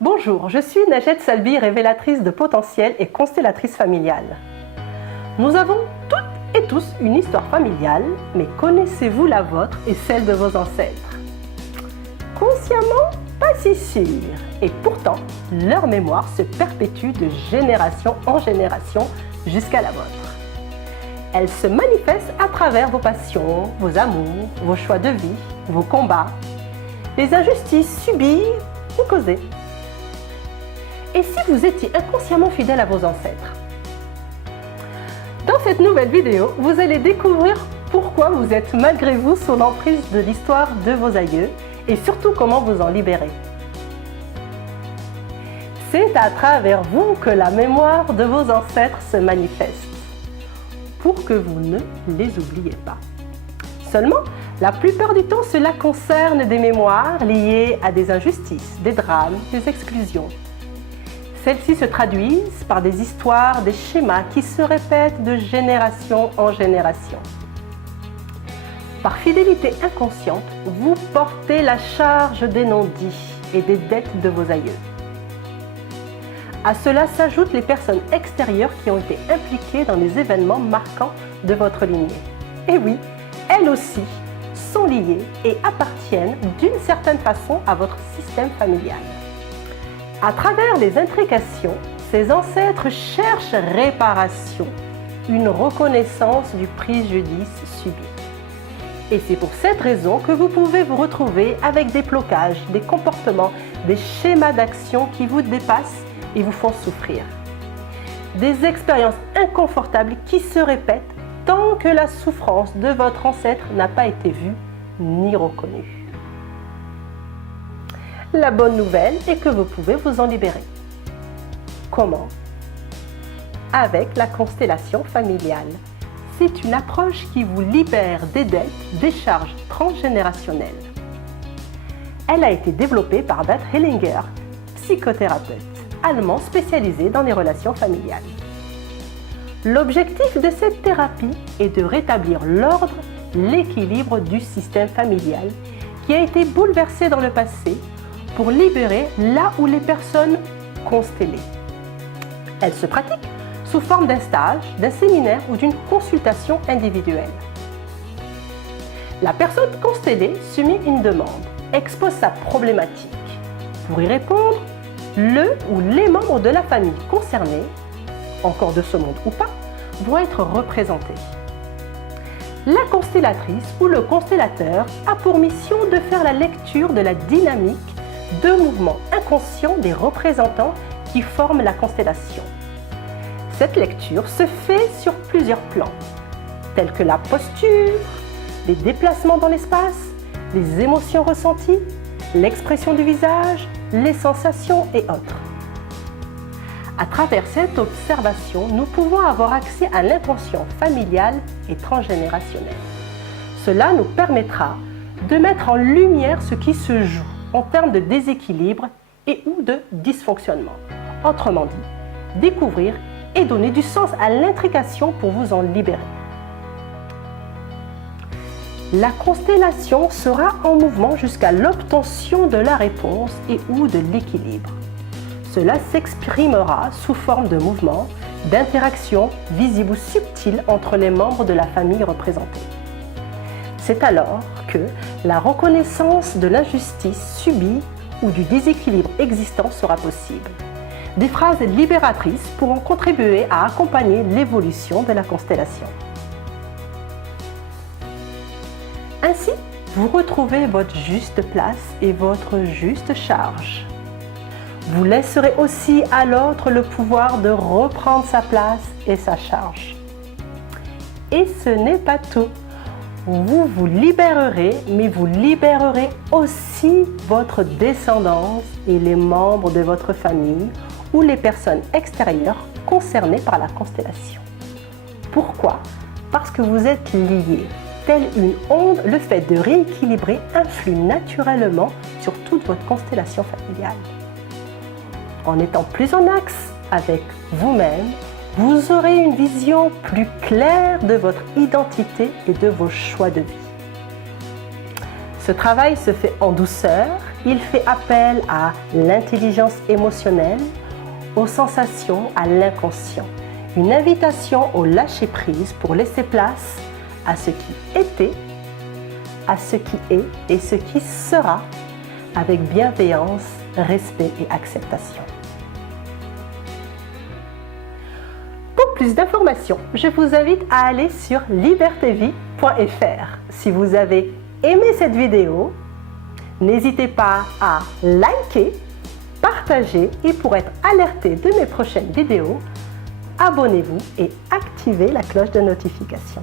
Bonjour, je suis Najed Salbi, révélatrice de potentiel et constellatrice familiale. Nous avons toutes et tous une histoire familiale, mais connaissez-vous la vôtre et celle de vos ancêtres? Consciemment, pas si sûr. Et pourtant, leur mémoire se perpétue de génération en génération jusqu'à la vôtre. Elle se manifeste à travers vos passions, vos amours, vos choix de vie, vos combats, les injustices subies ou causées. Et si vous étiez inconsciemment fidèle à vos ancêtres? Dans cette nouvelle vidéo, vous allez découvrir pourquoi vous êtes malgré vous sous l'emprise de l'histoire de vos aïeux et surtout comment vous en libérer. C'est à travers vous que la mémoire de vos ancêtres se manifeste, pour que vous ne les oubliez pas. Seulement, la plupart du temps, cela concerne des mémoires liées à des injustices, des drames, des exclusions. Celles-ci se traduisent par des histoires, des schémas qui se répètent de génération en génération. Par fidélité inconsciente, vous portez la charge des non-dits et des dettes de vos aïeux. À cela s'ajoutent les personnes extérieures qui ont été impliquées dans les événements marquants de votre lignée. Et oui, elles aussi sont liées et appartiennent d'une certaine façon à votre système familial. À travers les intrications, ces ancêtres cherchent réparation, une reconnaissance du préjudice subi. Et c'est pour cette raison que vous pouvez vous retrouver avec des blocages, des comportements, des schémas d'action qui vous dépassent et vous font souffrir. Des expériences inconfortables qui se répètent tant que la souffrance de votre ancêtre n'a pas été vue ni reconnue. La bonne nouvelle est que vous pouvez vous en libérer. Comment? Avec la constellation familiale. C'est une approche qui vous libère des dettes, des charges transgénérationnelles. Elle a été développée par Bert Hellinger, psychothérapeute allemand spécialisé dans les relations familiales. L'objectif de cette thérapie est de rétablir l'ordre, l'équilibre du système familial qui a été bouleversé dans le passé pour libérer là où les personnes constellées. Elle se pratique sous forme d'un stage, d'un séminaire ou d'une consultation individuelle. La personne constellée soumet une demande, expose sa problématique. Pour y répondre, le ou les membres de la famille concernée, encore de ce monde ou pas, vont être représentés. La constellatrice ou le constellateur a pour mission de faire la lecture de la dynamique de mouvements inconscients des représentants qui forment la constellation. Cette lecture se fait sur plusieurs plans, tels que la posture, les déplacements dans l'espace, les émotions ressenties, l'expression du visage, les sensations et autres. À travers cette observation, nous pouvons avoir accès à l'inconscient familial et transgénérationnel. Cela nous permettra de mettre en lumière ce qui se joue en termes de déséquilibre et ou de dysfonctionnement. Autrement dit, découvrir et donner du sens à l'intrication pour vous en libérer. La constellation sera en mouvement jusqu'à l'obtention de la réponse et ou de l'équilibre. Cela s'exprimera sous forme de mouvements, d'interactions visibles ou subtiles entre les membres de la famille représentée. C'est alors que la reconnaissance de l'injustice subie ou du déséquilibre existant sera possible. Des phrases libératrices pourront contribuer à accompagner l'évolution de la constellation. Ainsi, vous retrouvez votre juste place et votre juste charge. Vous laisserez aussi à l'autre le pouvoir de reprendre sa place et sa charge. Et ce n'est pas tout. Vous vous libérerez, mais vous libérerez aussi votre descendance et les membres de votre famille ou les personnes extérieures concernées par la constellation. Pourquoi? Parce que vous êtes liés. Telle une onde, le fait de rééquilibrer influe naturellement sur toute votre constellation familiale. En étant plus en axe avec vous-même, vous aurez une vision plus claire de votre identité et de vos choix de vie. Ce travail se fait en douceur Il fait appel à l'intelligence émotionnelle, aux sensations, à l'inconscient. Une invitation au lâcher-prise pour laisser place à ce qui était, à ce qui est et ce qui sera, avec bienveillance, respect et acceptation. Pour plus d'informations, je vous invite à aller sur libertévie.fr. Si vous avez aimé cette vidéo, n'hésitez pas à liker, partager et pour être alerté de mes prochaines vidéos, abonnez-vous et activez la cloche de notification.